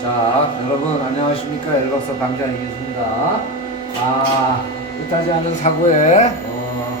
자, 여러분 안녕하십니까? 엘박사 방장이겠습니다. 뜻하지 않은 사고에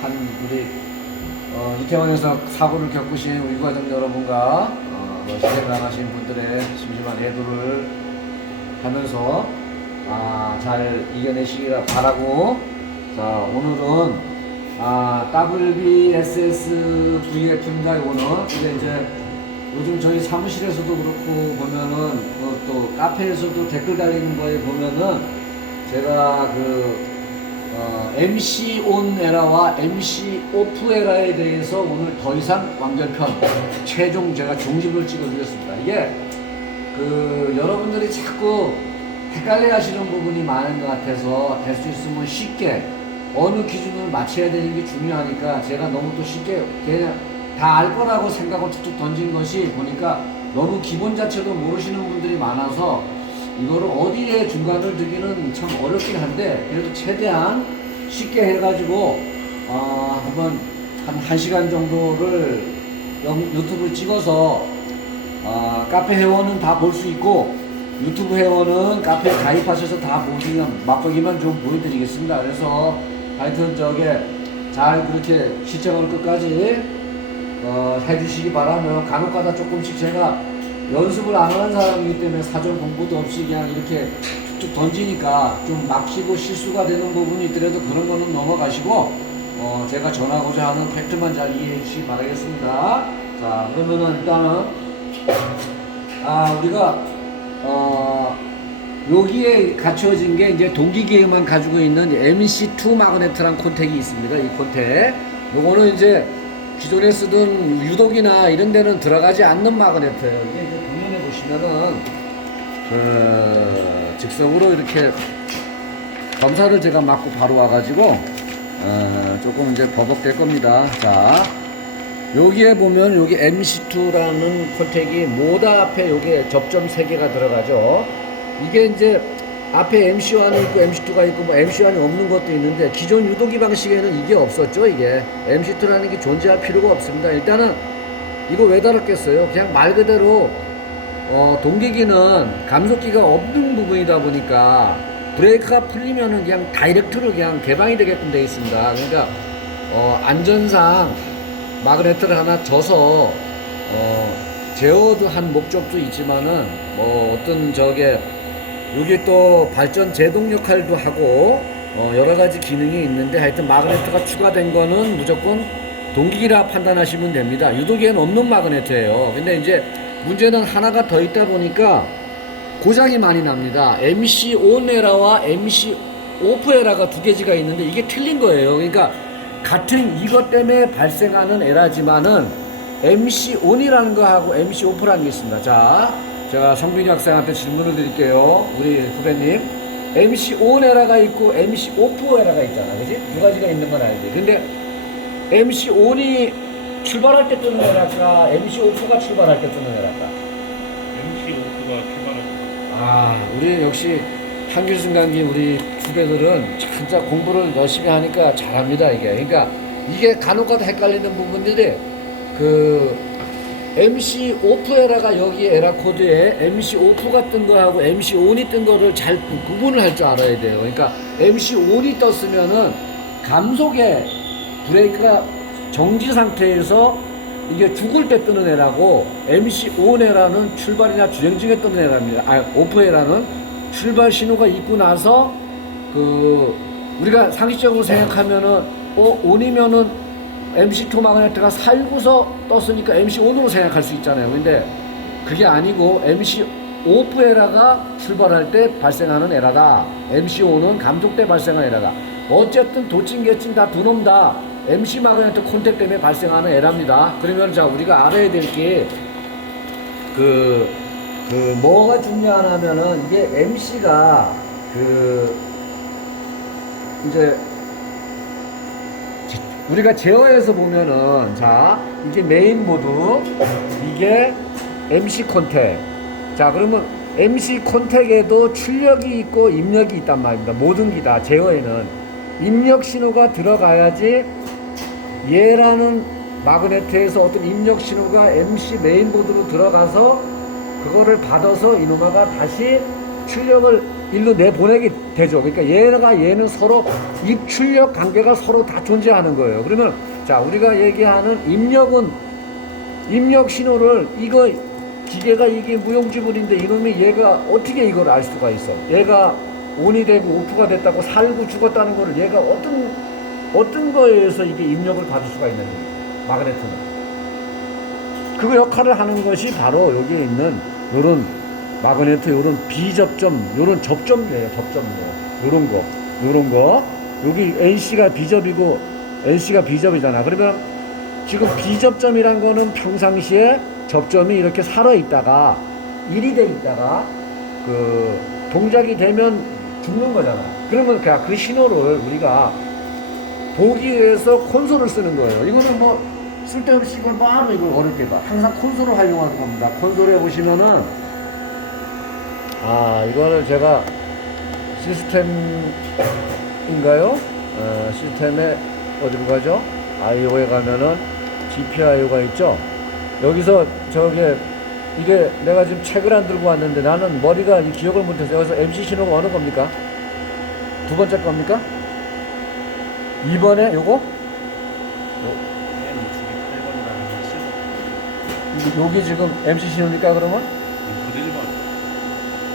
한 우리 이태원에서 사고를 겪으신 우리 유가족 여러분과 시대 나가신 분들의 심심한 애도를 하면서 잘 이겨내시기를 바라고, 자, 오늘은 WBSSVF입니다. 이거는 이제 요즘 저희 사무실에서도 그렇고 보면은 또 카페에서도 댓글 달리는 거에 보면은 제가 MC 온 에라와 MC 오프 에라에 대해서 오늘 더 이상 완결편 최종 제가 종집을 찍어드렸습니다. 이게 여러분들이 자꾸 헷갈려 하시는 부분이 많은 것 같아서 될 수 있으면 쉽게 어느 기준을 맞춰야 되는 게 중요하니까 제가 너무 또 쉽게 그냥 다 알 거라고 생각하고 툭툭 던진 것이 보니까 너무 기본 자체도 모르시는 분들이 많아서 이거를 어디에 중간을 두기는 참 어렵긴 한데, 그래도 최대한 쉽게 해가지고 한번 한 1시간 정도를 유튜브를 찍어서 카페 회원은 다 볼 수 있고 유튜브 회원은 카페에 가입하셔서 다 보시면 맛보기만 좀 보여드리겠습니다. 그래서 하여튼 잘 그렇게 시청을 끝까지 해주시기 바라며, 간혹가다 조금씩 제가 연습을 안 하는 사람이기 때문에 사전 공부도 없이 그냥 이렇게 툭툭 던지니까 좀 막히고 실수가 되는 부분이 있더라도 그런 거는 넘어가시고 제가 전하고자 하는 팩트만 잘 이해해 주시기 바라겠습니다. 자, 그러면은 일단은 우리가 여기에 갖춰진 게 이제 동기계만 가지고 있는 MC2 마그네트란 콘택이 있습니다. 이 콘택 요거는 이제 기존에 쓰던 유독이나 이런 데는 들어가지 않는 마그네트예요. 이게 이제 보면에 보시면은 즉석으로 이렇게 검사를 제가 맞고 바로 와가지고 조금 이제 버벅될 겁니다. 자, 여기에 보면 여기 MC2라는 콘택이 모다 앞에 여기에 접점 3개가 들어가죠. 이게 이제 앞에 MC1이 있고 MC2가 있고 MC1이 없는 것도 있는데, 기존 유도기 방식에는 이게 없었죠. 이게 MC2라는 게 존재할 필요가 없습니다. 일단은 이거 왜 달았겠어요? 그냥 말 그대로 동기기는 감속기가 없는 부분이다 보니까 브레이크가 풀리면은 그냥 다이렉트로 그냥 개방이 되게끔 되어 있습니다. 그러니까 안전상 마그네트를 하나 져서 제어도 한 목적도 있지만은 어떤 여기 또 발전 제동 역할도 하고 여러 가지 기능이 있는데, 하여튼 마그네트가 추가된 거는 무조건 동기기라 판단하시면 됩니다. 유도기에는 없는 마그네트예요. 근데 이제 문제는 하나가 더 있다 보니까 고장이 많이 납니다. MC 온 에라와 MC 오프 에라가 두 개지가 있는데 이게 틀린 거예요. 그러니까 같은 이것 때문에 발생하는 에라지만은 MC 온이라는 거하고 MC 오프라는 게 있습니다. 자, 제가 성빈이 학생한테 질문을 드릴게요. 우리 후배님, MC 온 에라가 있고 MC 오프 에라가 있잖아, 그지? 두 가지가 있는 건 알지? 근데 MC 온이 출발할 때 뜨는 에라가 MC 오프가 출발할 때 뜨는 에라가? MC 오프가 출발할 때. 우리 역시 한길승 강기 우리 후배들은 진짜 공부를 열심히 하니까 잘합니다. 그러니까 이게 간혹가다 헷갈리는 부분들이 MC 오프 에라가 여기 에라 코드에 MC 오프가 뜬 거하고 MC 온이 뜬 거를 잘 구분을 할 줄 알아야 돼요. 그러니까 MC 온이 떴으면은 감속에 브레이크가 정지 상태에서 이게 죽을 때 뜨는 에라고, MC 온 에라는 출발이나 주행 중에 뜨는 에라입니다. 오프 에라는 출발 신호가 있고 나서 우리가 상식적으로 생각하면은 온이면은 MC2 마그네트가 살고서 떴으니까 MC 온으로 생각할 수 있잖아요. 근데 그게 아니고 MC 오프 에라가 출발할 때 발생하는 에라다. MC 온은 감속 때 발생하는 에라다. 어쨌든 도찐 개찐 다 두 놈 다 MC 마그네트 콘택 때문에 발생하는 에라입니다. 그러면 자, 우리가 알아야 될 게 뭐가 중요하냐면은 이게 MC가 이제 우리가 제어에서 보면은, 자, 이게 메인 모드, 이게 MC 콘택. 자, 그러면 MC 콘택에도 출력이 있고 입력이 있단 말입니다. 모든 게 다 제어에는 입력 신호가 들어가야지 얘라는 마그네트에서 어떤 입력 신호가 MC 메인보드로 들어가서 그거를 받아서 이노마가 다시 출력을 일로 내보내게 되죠. 그러니까 얘는 서로 입출력 관계가 서로 다 존재하는 거예요. 그러면 자, 우리가 얘기하는 입력 신호를 이거 기계가 이게 무용지물인데 이놈이 얘가 어떻게 이걸 알 수가 있어? 얘가 온이 되고 오프가 됐다고 살고 죽었다는 거를 얘가 어떤 거에 의해서 이게 입력을 받을 수가 있는지, 마그네트는. 그 역할을 하는 것이 바로 여기에 있는 요런 마그네트, 요런 비접점, 요런 접점이에요. 요런 거. 여기 NC가 비접이고 NC가 비접이잖아. 그러면 지금 비접점이란 거는 평상시에 접점이 이렇게 살아있다가 일이 돼 있다가 그 동작이 되면 죽는 거잖아. 그러면 그 신호를 우리가 보기 위해서 콘솔을 쓰는 거예요. 이거는 뭐 쓸데없이 이걸 바로 이걸 어렵게 봐. 항상 콘솔을 활용하는 겁니다. 콘솔에 보시면은 이거를 제가 시스템인가요? 시스템에 어디로 가죠? IO에 가면은 GPIO가 있죠. 여기서 이게 내가 지금 책을 안 들고 왔는데 나는 머리가 기억을 못해서 여기서 MC 신호가 어느 겁니까? 두 번째 겁니까? 2번에 요거? 여기 지금 MC 신호니까 그러면?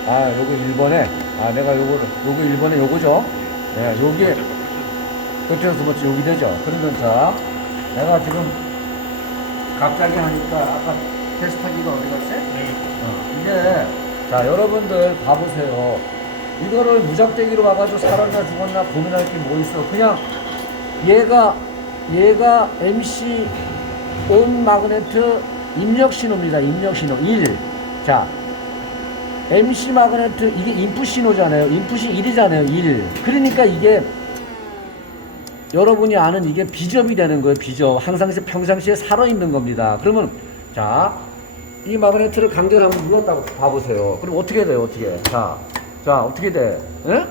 요거 1번에 내가 요거 1번에 요거죠? 네, 요게 끝에서 두 번째 여기 되죠? 그러면 자, 내가 지금 갑자기 하니까 아까 테스트하기가 어디 갔지? 이제 자, 여러분들 봐보세요. 이거를 무작대기로 와가지고 살았나 죽었나 고민할 게 뭐 있어. 그냥 얘가 MC 온 마그네트 입력 신호입니다. 입력 신호 1. 자, MC 마그네트 이게 인풋 신호잖아요. 인풋이 1이잖아요. 1. 그러니까 이게 여러분이 아는 이게 비접이 되는 거예요. 비접. 평상시에 살아있는 겁니다. 그러면 자, 이 마그네트를 강제로 한번 눌렀다고 봐보세요. 그럼 어떻게 돼요? 어떻게? 자, 어떻게 돼? 예?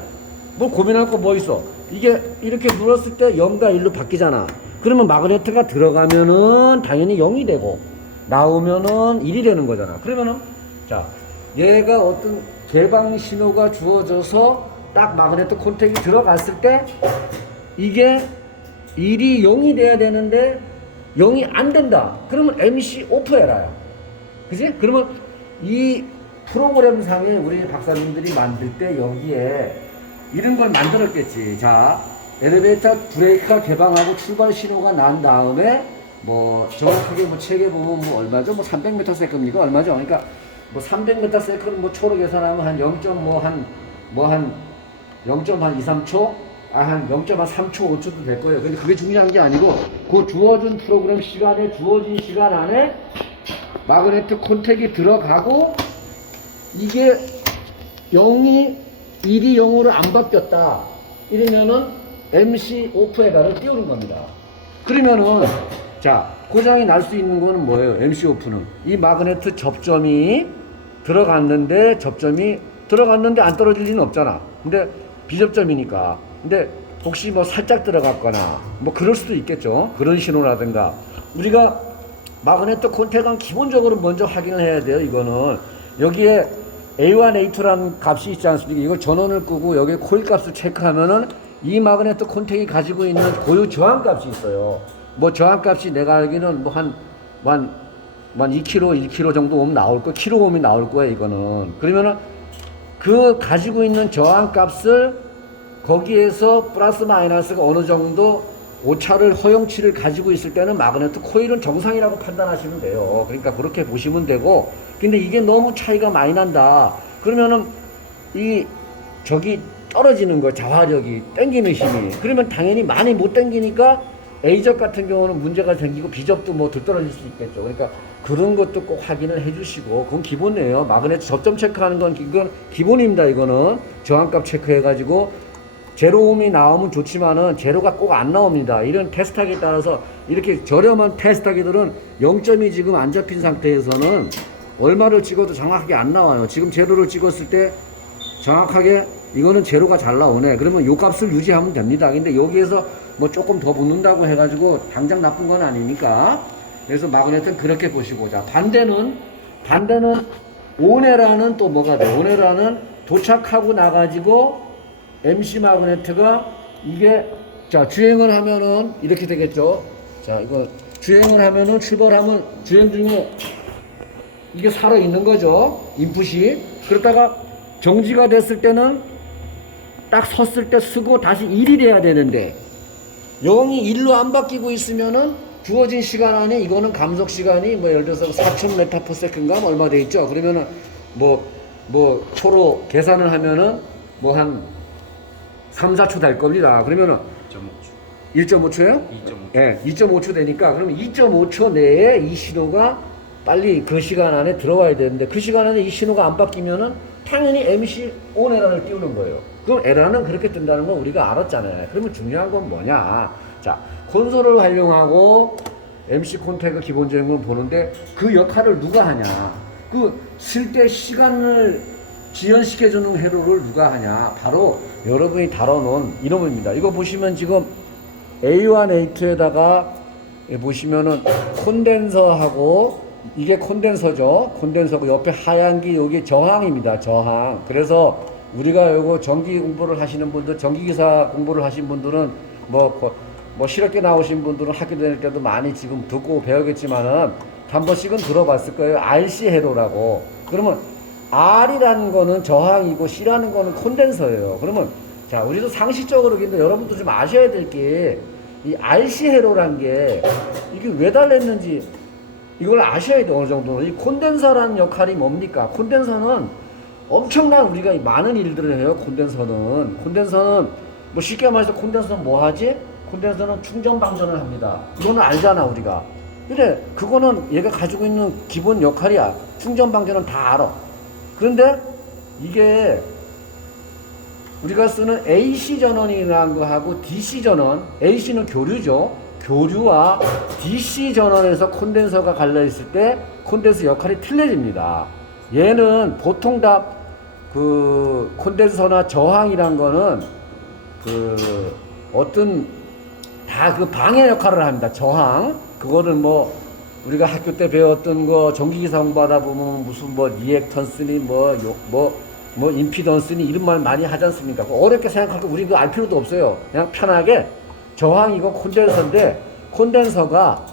뭐 고민할 거 뭐 있어? 이게 이렇게 눌렀을 때 0과 1로 바뀌잖아. 그러면 마그네트가 들어가면은 당연히 0이 되고 나오면은 1이 되는 거잖아. 그러면은 자, 얘가 어떤 개방 신호가 주어져서 딱 마그네트 콘택이 들어갔을 때 이게 1이 0이 돼야 되는데 0이 안 된다. 그러면 MC 오프 에러야. 그지? 그러면 이 프로그램상에 우리 박사님들이 만들 때 여기에 이런 걸 만들었겠지. 자, 엘리베이터 브레이크가 개방하고 출발 신호가 난 다음에 뭐 정확하게 뭐 책에 보면 뭐 얼마죠? 뭐 300ms입니까? 얼마죠? 그러니까 뭐 300ms는 뭐 초로 계산하면 한 0.23초? 한 0.3초, 5초도 될 거예요. 근데 그게 중요한 게 아니고 그 주어진 프로그램 시간에 주어진 시간 안에 마그네트 콘택이 들어가고 이게 1이 0으로 안 바뀌었다. 이러면은 MC 오프 에러를 띄우는 겁니다. 그러면은 자, 고장이 날 수 있는 거는 뭐예요? MC 오프는 이 마그네트 접점이 들어갔는데 안 떨어질 리는 없잖아. 근데 비접점이니까. 근데 혹시 뭐 살짝 들어갔거나 뭐 그럴 수도 있겠죠. 그런 신호라든가. 우리가 마그네트 콘택은 기본적으로 먼저 확인을 해야 돼요. 이거는 여기에 A1, A2라는 값이 있지 않습니까? 이걸 전원을 끄고 여기에 코일 값을 체크하면은 이 마그네트 콘택이 가지고 있는 고유 저항 값이 있어요. 뭐 저항 값이 내가 알기는 뭐 한 2kg, 1kg 정도 오면 나올 거야. 킬로옴이 나올 거야, 이거는. 그러면은 그 가지고 있는 저항 값을 거기에서 플러스 마이너스가 어느 정도 오차를 허용치를 가지고 있을 때는 마그네트 코일은 정상이라고 판단하시면 돼요. 그러니까 그렇게 보시면 되고, 근데 이게 너무 차이가 많이 난다. 그러면은 저기 떨어지는 거, 자화력이 당기는 힘이. 그러면 당연히 많이 못 당기니까 A접 같은 경우는 문제가 생기고 B접도 뭐 들떨어질 수 있겠죠. 그러니까 그런 것도 꼭 확인을 해주시고, 그건 기본이에요. 마그네트 접점 체크하는 건 이건 기본입니다. 이거는 저항값 체크해가지고 제로옴이 나오면 좋지만은 제로가 꼭 안 나옵니다. 이런 테스트하기에 따라서 이렇게 저렴한 테스트하기들은 0점이 지금 안 잡힌 상태에서는 얼마를 찍어도 정확하게 안 나와요. 지금 제로를 찍었을 때 정확하게 이거는 제로가 잘 나오네. 그러면 요 값을 유지하면 됩니다. 근데 여기에서 뭐 조금 더 붙는다고 해가지고 당장 나쁜 건 아니니까. 그래서 마그네트는 그렇게 보시고, 자, 반대는 온에라는 또 뭐가 돼? 온에라는 도착하고 나가지고 MC 마그네트가 이게 자 주행을 하면은 이렇게 되겠죠. 자 이거 주행을 하면은 출발하면 주행 중에 이게 살아 있는 거죠. 인풋이. 그러다가 정지가 됐을 때는 딱 섰을 때 쓰고 다시 1이 돼야 되는데 0이 1로 안 바뀌고 있으면은 주어진 시간 안에 이거는 감속 시간이 뭐 예를 들어서 4,000m/s인가 얼마 돼 있죠. 그러면은 뭐 초로 계산을 하면은 뭐 한 3, 4초 될 겁니다. 그러면은 1.5초요? 2.5초. 예, 2.5초 되니까 그러면 2.5초 내에 이 신호가 빨리 그 시간 안에 들어와야 되는데 그 시간 안에 이 신호가 안 바뀌면은 당연히 MC on 에러를 띄우는 거예요. 그럼 에러는 그렇게 뜬다는 건 우리가 알았잖아요. 그러면 중요한 건 뭐냐? 자, 콘솔을 활용하고 MC 콘택을 기본적인 걸 보는데 그 역할을 누가 하냐? 그 쓸 때 시간을 지연시켜주는 회로를 누가 하냐? 바로 여러분이 다뤄놓은 이놈입니다. 이거 보시면 지금 A1, A2에다가 보시면은 콘덴서하고 이게 콘덴서죠. 콘덴서고 옆에 하얀 게 여기 저항입니다. 저항. 그래서 우리가 요거 전기 공부를 하시는 분들, 전기기사 공부를 하신 분들은 뭐 실업계 나오신 분들은 학교 다닐 때도 많이 지금 듣고 배우겠지만은 한 번씩은 들어봤을 거예요. RC 회로라고. 그러면 R이라는 거는 저항이고 C라는 거는 콘덴서예요. 그러면 자, 우리도 상식적으로 근데 여러분도 좀 아셔야 될 게 이 RC 회로란 게 이게 왜 달렸는지 이걸 아셔야 돼. 어느 정도는. 이 콘덴서라는 역할이 뭡니까? 콘덴서는 엄청난 우리가 많은 일들을 해요. 콘덴서는 뭐 쉽게 말해서 콘덴서는 뭐 하지? 콘덴서는 충전 방전을 합니다. 이거는 알잖아 우리가. 그래 그거는 얘가 가지고 있는 기본 역할이야. 충전 방전은 다 알아. 그런데 이게 우리가 쓰는 AC 전원이라는 거하고 DC 전원, AC는 교류죠. 교류와 DC 전원에서 콘덴서가 갈려 있을 때 콘덴서 역할이 틀려집니다. 얘는 보통 다 그 콘덴서나 저항이란 거는 그 어떤 다 그 방해 역할을 합니다. 저항. 그거를 뭐 우리가 학교 때 배웠던 거 전기기사 공부하다 보면 무슨 뭐 리액턴스니 뭐 임피던스니 이런 말 많이 하지 않습니까? 어렵게 생각할 때 우리 그거 알 필요도 없어요. 그냥 편하게 저항이고 콘덴서인데 콘덴서가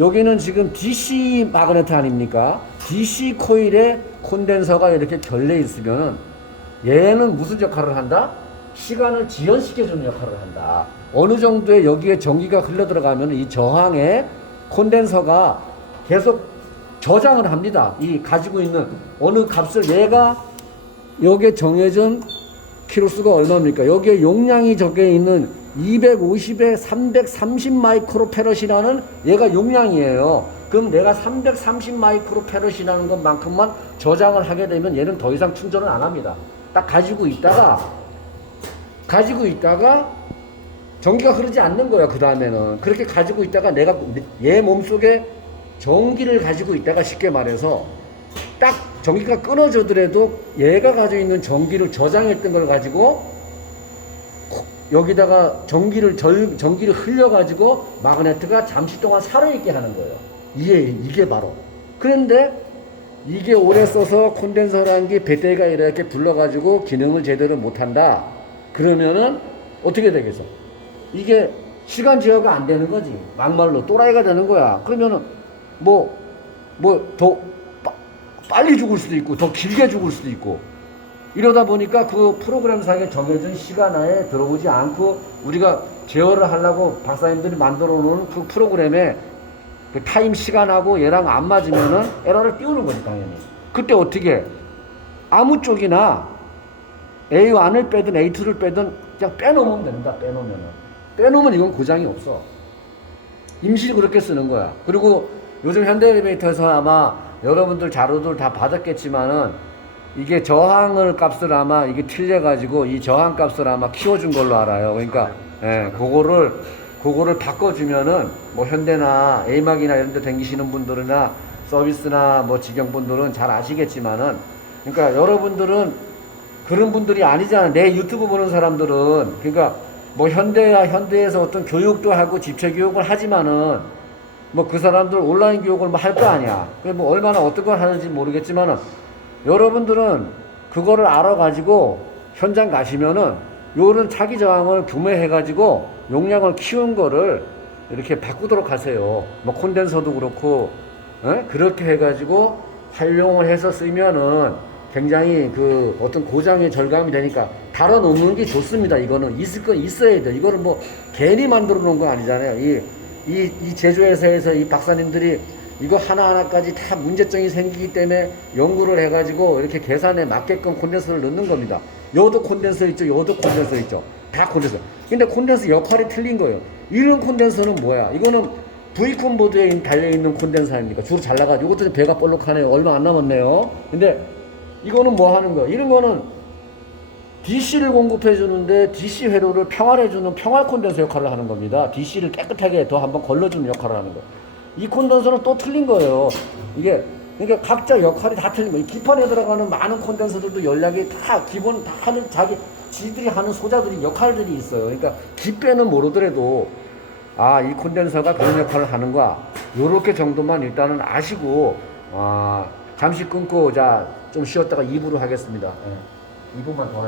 여기는 지금 DC 마그네트 아닙니까? DC 코일에 콘덴서가 이렇게 결려 있으면은 얘는 무슨 역할을 한다? 시간을 지연시켜주는 역할을 한다. 어느 정도의 여기에 전기가 흘러 들어가면 이 저항에 콘덴서가 계속 저장을 합니다. 이 가지고 있는 어느 값을 얘가 여기에 정해진 키로수가 얼마입니까? 여기에 용량이 적혀 있는 250에 330 마이크로페럿이라는 얘가 용량이에요. 그럼 내가 330 마이크로페럿이라는 것만큼만 저장을 하게 되면 얘는 더 이상 충전을 안 합니다. 딱 가지고 있다가 전기가 흐르지 않는 거야. 그 다음에는 그렇게 가지고 있다가 내가 얘 몸속에 전기를 가지고 있다가 쉽게 말해서 딱 전기가 끊어지더라도 얘가 가지고 있는 전기를 저장했던 걸 가지고 여기다가 전기를 흘려가지고 마그네트가 잠시 동안 살아있게 하는 거예요. 이게 바로. 그런데 이게 오래 써서 콘덴서라는 게 배터리가 이렇게 불러가지고 기능을 제대로 못한다. 그러면은 어떻게 되겠어? 이게 시간 제어가 안 되는 거지. 막말로 또라이가 되는 거야. 그러면은 더 빨리 죽을 수도 있고 더 길게 죽을 수도 있고 이러다 보니까 그 프로그램상에 정해진 시간 안에 들어오지 않고 우리가 제어를 하려고 박사님들이 만들어 놓은 그 프로그램에 그 타임 시간하고 얘랑 안 맞으면은 에러를 띄우는 거지 당연히. 그때 어떻게 아무 쪽이나 A1을 빼든 A2를 빼든 그냥 빼놓으면 된다. 빼놓으면 이건 고장이 없어. 임시 그렇게 쓰는 거야. 그리고 요즘 현대 엘리베이터에서 아마 여러분들 자료들 다 받았겠지만은 이게 저항을 값을 아마 이게 틀려가지고 이 저항 값을 아마 키워준 걸로 알아요. 그러니까 그거를 바꿔주면은 뭐 현대나 A막이나 이런 데 다니시는 분들이나 서비스나 뭐 직영분들은 잘 아시겠지만은 그러니까 여러분들은 그런 분들이 아니잖아. 내 유튜브 보는 사람들은 그러니까 뭐 현대에서 어떤 교육도 하고 집체 교육을 하지만은 뭐 그 사람들 온라인 교육을 뭐 할 거 아니야. 뭐 얼마나 어떤 걸 하는지 모르겠지만은 여러분들은 그거를 알아가지고 현장 가시면은 요런 차기 저항을 구매해가지고 용량을 키운 거를 이렇게 바꾸도록 하세요. 뭐 콘덴서도 그렇고, 그렇게 해가지고 활용을 해서 쓰면은 굉장히 그 어떤 고장의 절감이 되니까 달아 놓는 게 좋습니다. 이거는 있을 건 있어야 돼. 이거를 뭐 괜히 만들어 놓은 거 아니잖아요. 이 제조회사에서 이 박사님들이 이거 하나하나까지 다 문제점이 생기기 때문에 연구를 해가지고 이렇게 계산에 맞게끔 콘덴서를 넣는 겁니다. 여도 콘덴서 있죠, 여도 콘덴서 있죠. 다 콘덴서. 근데 콘덴서 역할이 틀린 거예요. 이런 콘덴서는 뭐야? 이거는 V콘 보드에 달려있는 콘덴서 아닙니까? 주로 잘 나가지고. 이것도 배가 볼록하네요. 얼마 안 남았네요. 근데 이거는 뭐 하는 거야? 이런 거는 DC를 공급해 주는데 DC 회로를 평활해 주는 평활 콘덴서 역할을 하는 겁니다. DC를 깨끗하게 더 한번 걸러주는 역할을 하는 거예요. 이 콘덴서는 또 틀린 거예요. 이게 그러니까 각자 역할이 다 틀린 거예요. 기판에 들어가는 많은 콘덴서들도 연락이 다 기본 다 하는 지들이 하는 소자들이 역할들이 있어요. 그러니까 기빼는 모르더라도 이 콘덴서가 그런 역할을 하는 거야. 요렇게 정도만 일단은 아시고 잠시 끊고 좀 쉬었다가 2부로 하겠습니다. 2부만 더